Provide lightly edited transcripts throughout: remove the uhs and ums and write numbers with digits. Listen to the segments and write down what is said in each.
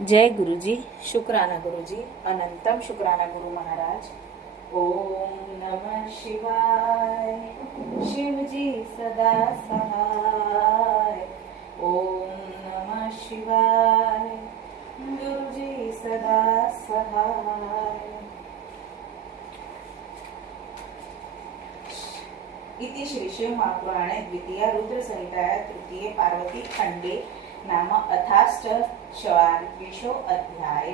जय गुरुजी, शुक्राना गुरुजी, अनंतम शुक्राना गुरु महाराज। ओम नमः शिवाय, शिवजी सदा सहाय। ओम नमः शिवाय, गुरुजी सदा सहाय। इति श्री शिव महापुराणे द्वितीय रुद्र संहिताया तृतीय पार्वती खंडे नाम अथाष्टशवार्विशो अध्याय।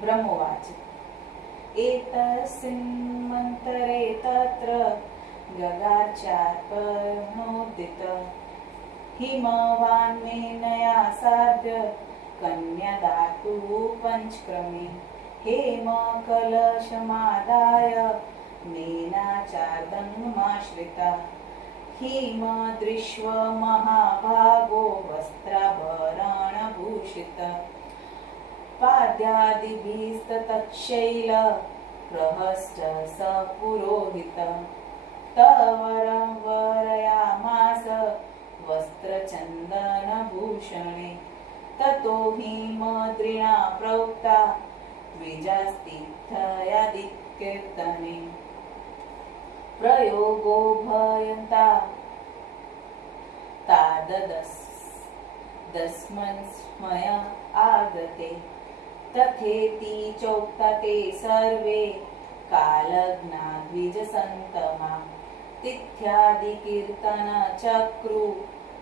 ब्रह्मोवाच एतस्मिन्मन्त्रे तत्र गगार्चार्पणोदित हिमवान्मेनया साध्य कन्यादातु पंचक्रमे हेमकलशमादाय मेनाचार्दङ्गमाश्रिता हिमदृश्व महाभागो वस्त्राभरणभूषित पाद्यादिभिस्ततच्छैल प्रहश्च स पुरोहित तवरं वरयामास वस्त्रचन्दनभूषणे ततो हिमद्रिणा प्रोक्ता द्विजास्तिथयादिकीर्तने प्रयोगो भयन्ता तादस्मय आगते तथेति चोक्ता ते सर्वे कालज्ञा द्विजसन्तमा तिथ्यादिकीर्तन चक्रु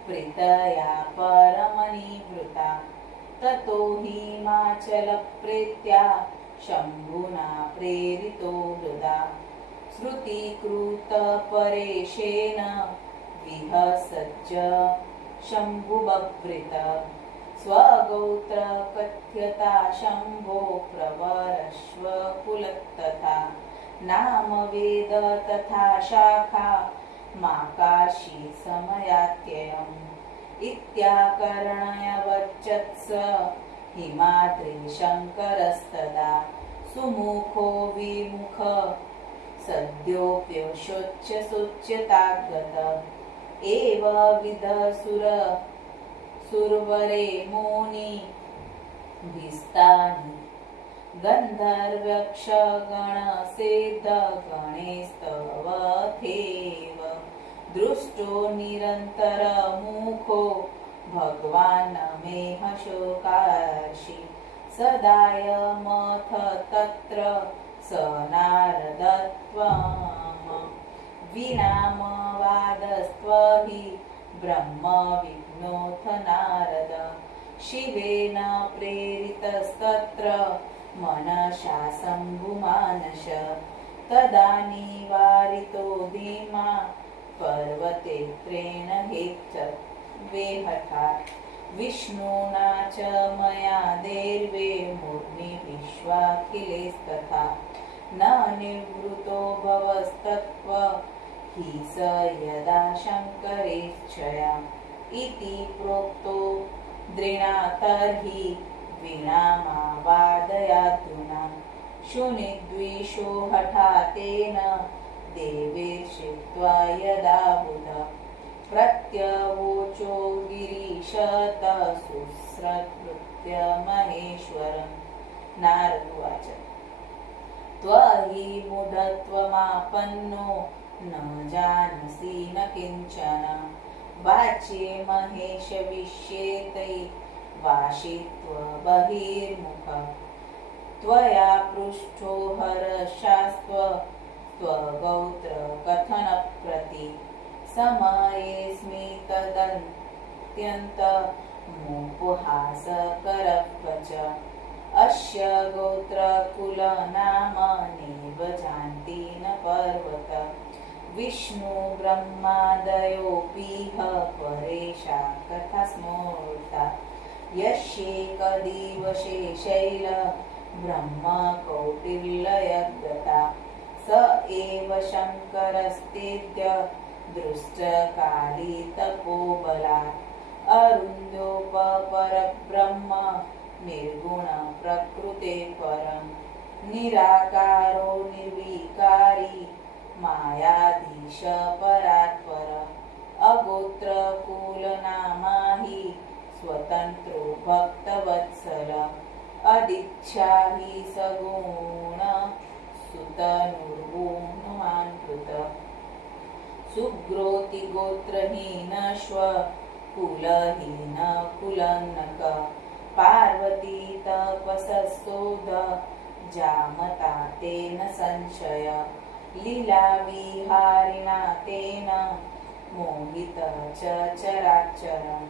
प्रीतया परमनिवृता ततो हिमाचलप्रीत्या शम्भुना प्रेरितो हृदा श्रुतिकृतपरेशेन विहसज्ज शम्भुबभृत स्वगोत्र कथ्यता शम्भो प्रवरश्व कुलतथा नाम वेद तथा शाखा माकाशी समयात्ययम् इत्याकर्णयवच्चत्स हिमाद्रिशङ्करस्तदा सुमुखो विमुख सद्योऽप्यशोच्य शोच्यतागत एव सुरवरे मुनि भिस्तानि गन्धर्वक्षगणसिद्धगणैस्तवथेव दृष्टो निरन्तरमुखो भगवान् मेह शोकार्षि सदायमथ तत्र स नारदत्वम् विनामवादस्त्वहि ब्रह्म विघ्नोऽथ नारद शिवेन प्रेरितस्तत्र मनसा शम्भुमानस तदा निवारितो धीमा पर्वतेत्रेण वेहठात् विष्णुना च मया देर्वे मूर्नि विश्वाखिलेस्तथा न निवृतो भवस्तत्त्व हि स यदा शङ्करेच्छया इति प्रोक्तो दृणा तर्हि वीणामावादयाद्धुना शुनिद्विषो हठातेन देवेर्षित्वा यदा बुध प्रत्यवोचो गिरीशत सुस्रकृत्य महेश्वरम् नारदुवाच त्वहि मूढत्वमापन्नो न जानसि न किञ्चन वाच्ये महेश विश्येतै वाशित्व बहिर्मुख त्वया पृष्ठो हर्षास्त्व त्वगोत्र कथनप्रति समयेऽस्मि तदत्यन्त मुपहासकरः अस्य गोत्रकुलनाम नैव जानति न पर्वत विष्णु ब्रह्मादयोऽपीह परेशा कथा स्मृता यस्यैकदिवसे शैल ब्रह्म कौटिल्यगता स एव शङ्करस्तेद्य दृष्टकाली तपोबलात् अरुन्धोपरब्रह्म निर्गुण प्रकृते परं निराकारो निर्विकारी मायाधीश परात्पर अगोत्र कुलनामा हि स्वतंत्रो भक्तवत्सल अदिच्छा हि सगुण सुतनुर्गुणवान् कृत सुग्रोति गोत्रहीन श्व कुलहीन कुलनक पार्वती तपसस्तोद जामता तेन संशय लीला विहारिणा तेन मोहित च चराचरं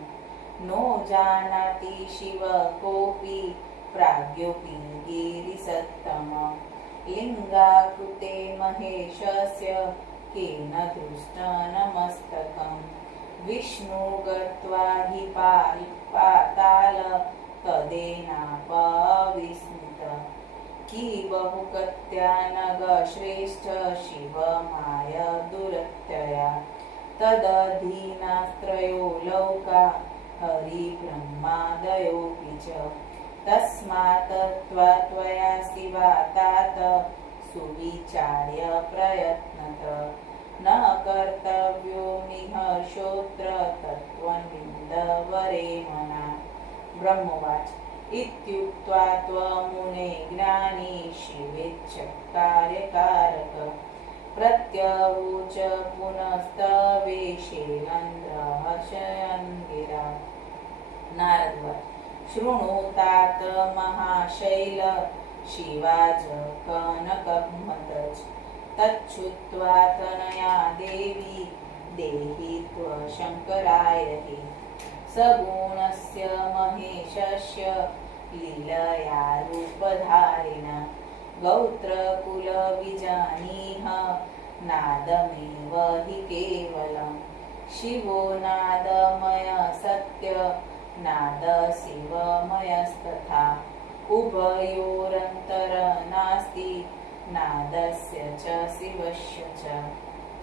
नो जानाति शिव कोऽपि प्राज्ञोऽपि गिरिसत्तम लिङ्गाकृते महेशस्य केन दृष्टनमस्तकम् विष्णु गत्वा हि पाताल तदेनापविस्मृत कि बहुकत्यानग श्रेष्ठ शिवमाय दुरत्यया तदधीनास्त्रयो लोका हरिब्रह्मादयोऽपि च तस्मात् त्वया शिवातात सुविचार्य प्रयत्नत न कर्तव्यो निहर्षोऽत्र तत्त्वनिन्दवरे मना ब्रह्मोवाच इत्युक्त्वा त्वमुने ज्ञानी शिवेच्छकार्यकारक प्रत्यवोच पुनस्तवे शैलेन्द्रहर्षयन्गिरा नारदवाच शृणुतात महाशैल शिवाज कनकमतच तच्छ्रुत्वा तनया देवी देहि त्वशङ्कराय हि सगुणस्य महेशस्य लीलया रूपधारिण गौत्रकुलविजानीह नादमेव हि केवलं शिवो नादमय सत्य नाद शिवमयस्तथा उभयोरन्तर नास्ति नादस्य च शिवस्य च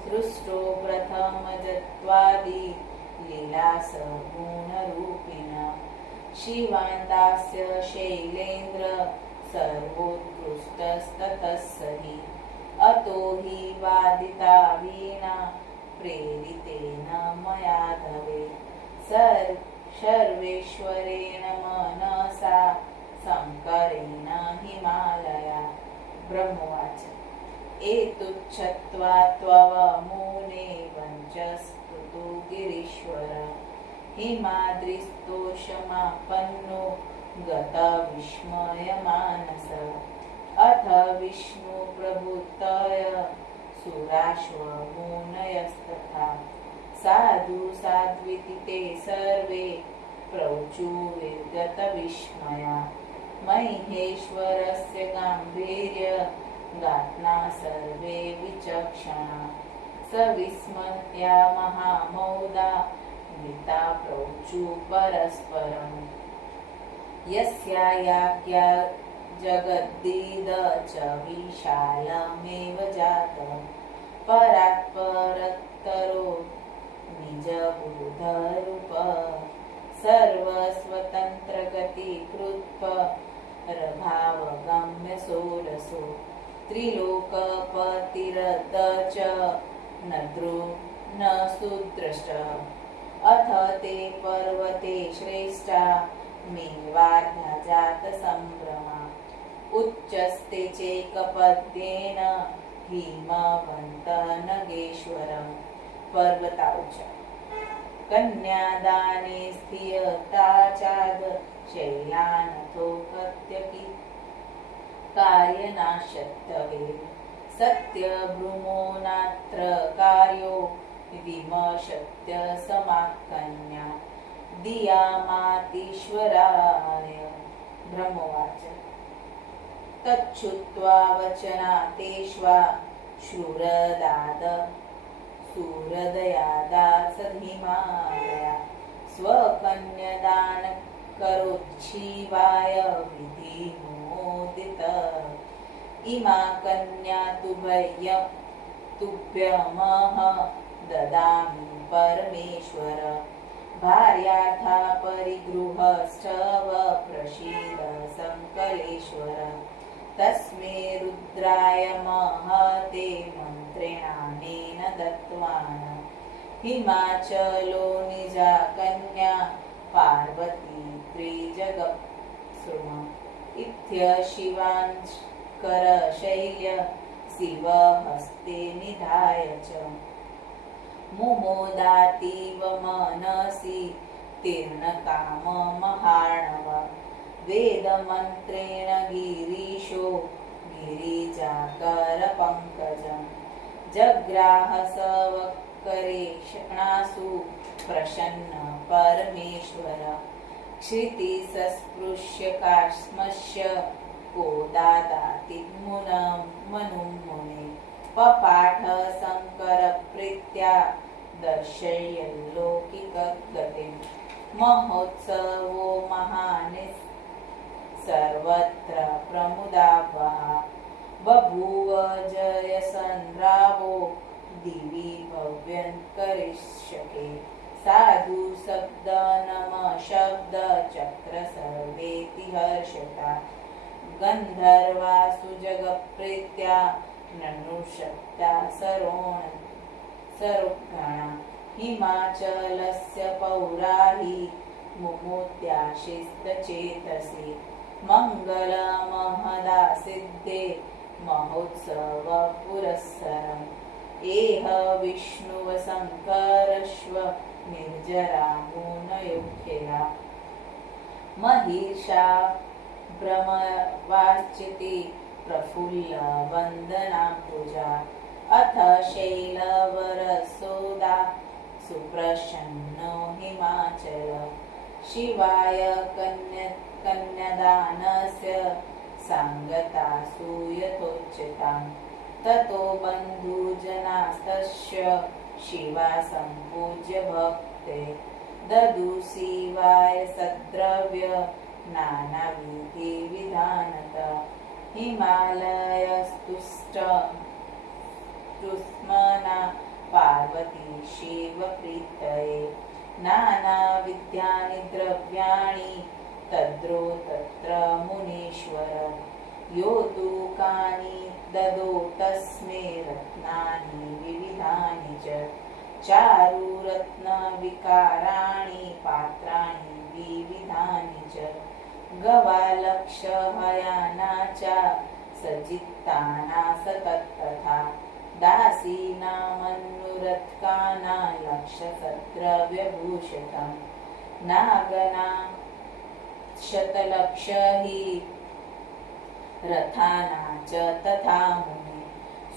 सृष्टो प्रथमजत्वादि लीलास गुणरूपिण शिवान्दास्य शैलेन्द्र सर्वोत्कृष्टस्ततः हि अतो हि वादिता वीणा प्रेरितेन मयाधवे सर्वेश्वरेण मनसा शङ्करेण हिमालया ब्रह्मोवाच एतुच्छत्वा त्वमुने वञ्चस्तुतो गिरीश्वर हिमाद्रिस्तोषमापन्नो गतविस्मयमानस अथ विष्णुप्रभूतय सुराश्वमुनयस्तथा साधु साध्विति ते सर्वे प्रचुर्विगतविस्मया महेश्वरस्य गाम्भीर्य गात्ना सर्वे विचक्षणा सविस्मया महामौदा गीता प्रौचु परस्परम् यस्याख्या जगद्दीद च विशालमेव जातः परात् परतरो निजबुधरूप सर्वस्वतन्त्रगतिकृत्परभावगम्य सोरसो त्रिलोकपतिरत च न सुद्रष्ट अथ ते पर्वते श्रेष्ठा मेवार्धा जात संभ्रमा उच्चस्ते चैकपद्येन हिमवन्त नगेश्वरं पर्वताउच कन्यादाने स्थियताचाद शैलानथो कत्यपि कार्यनाशत्तवे सत्यभ्रुमो नात्र कार्यो विमशत्य समाकन्या दियामातीश्वराय ब्रह्मोवाच तच्छ्रुत्वा वचनातेष्वा सुहृदयादासहिमालया स्वकन्यदान करोच्छिवाय विधिमोदित इमा कन्या तुभ्यमह ददामि परमेश्वर भार्याथा परिगृहश्चव प्रसीद संकलेश्वर तस्मै रुद्राय महते मन्त्रेणानेन दत्त्वान् हिमाचलो निजा कन्या पार्वती त्रिजगत्सृम इत्य शिवांशकरशैल्य शिव हस्ते निधाय च मुमोदातीव मनसि तीर्णकाममहार्णव वेदमन्त्रेण गिरीशो गिरिजाकरपङ्कजं जग्राह सवकरेषणासु प्रसन्न परमेश्वर क्षितिसस्पृश्य काश्मस्य को दादाति मनुं मुने पपाठ शङ्करप्रीत्या दर्शयल्लौकिकगतिं महोत्सवो महानि सर्वत्र प्रमुदावः बभूव जयसन्द्रावो दिवि भव्यङ्करिष्यके साधु शब्द नम शब्द चक्र सर्वेति हर्षता गन्धर्वासु जगप्रीत्या ननुशक्ता सरोगणा हिमाचलस्य पौराहि मुमुद्याशिस्तचेतसि मङ्गलमहदासिद्धे महोत्सव पुरस्सरम् एह विष्णुवशङ्करश्व निर्जरामुनयोग्यया महिषा भ्रमवाच्यति प्रफुल्ल वन्दना पूजा अथ शैलवरसोदा सुप्रसन्नो हिमाचल शिवाय कन्यादानस्य साङ्गतासु यथोच्यतां ततो बन्धुजनास्तस्य शिवा सम्पूज्य भक्ते ददु शिवाय सद्द्रव्य नानाविधिविधानत हिमालयस्तुष्टुष्मना पार्वती शिवप्रीतये नानाविद्यानि द्रव्याणि तद्रो तत्र मुनीश्वर यो तु कानि ददो तस्मै रत्नानि विविधानि च चारुरत्नविकाराणि पात्राणि विविधानि च गवालक्षहयाना च सज्जिताना सततथा दासीनामनुरत्काना लक्षसद्रव्यभूषितं नागना शतलक्षहि रथाना च तथा मुनि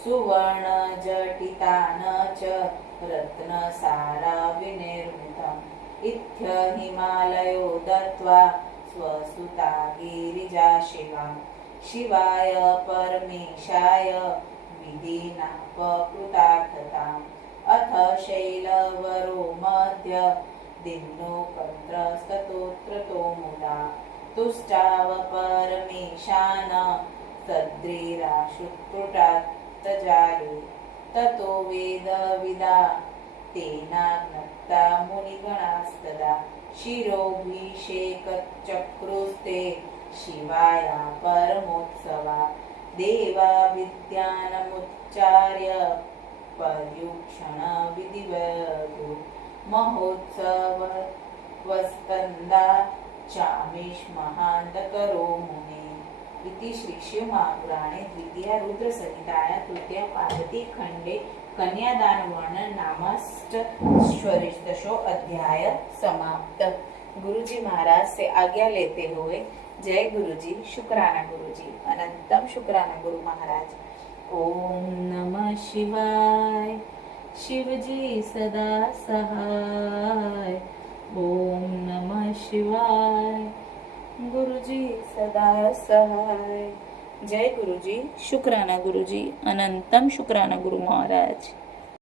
सुवर्णजटितान च रत्नसारा विनिर्मितम् इत्थ हिमालयो दत्त्वा स्वसुता गिरिजा शिवां शिवाय परमेशाय विधिनापकृतार्थताम् अथ शैलवरो मध्य दिन्नोकत्रस्ततोत्रतो मुदा तुष्टाव परमेशान सद्रीराशुत्रुटात्तजाले ततो वेदविदा तेनाज्ञप्ता मुनिगणास्तदा शिरोभिषेकचक्रुस्ते शिवाया परमोत्सवा देवा विद्यानमुच्चार्य पर्युक्षण विधिवधु महोत्सवस्कन्दा चामीष्महान्तकरो मुने इति श्री शिवमहापुराणे द्वितीया रुद्रसंहिताया तृतीय पार्वती खंडे कन्यादान वर्णन नामाष्टोत्तरशो अध्याय समाप्त। गुरुजी महाराज से आज्ञा लेते हुए जय गुरुजी, शुक्राना गुरुजी, अनंतम शुक्राना गुरु महाराज। ओम नमः शिवाय, शिवजी सदा सहाय। ओम नमः शिवाय, गुरुजी सदा सहाय। जय गुरुजी, शुक्राना गुरुजी, अनंतम शुक्राना गुरु महाराज।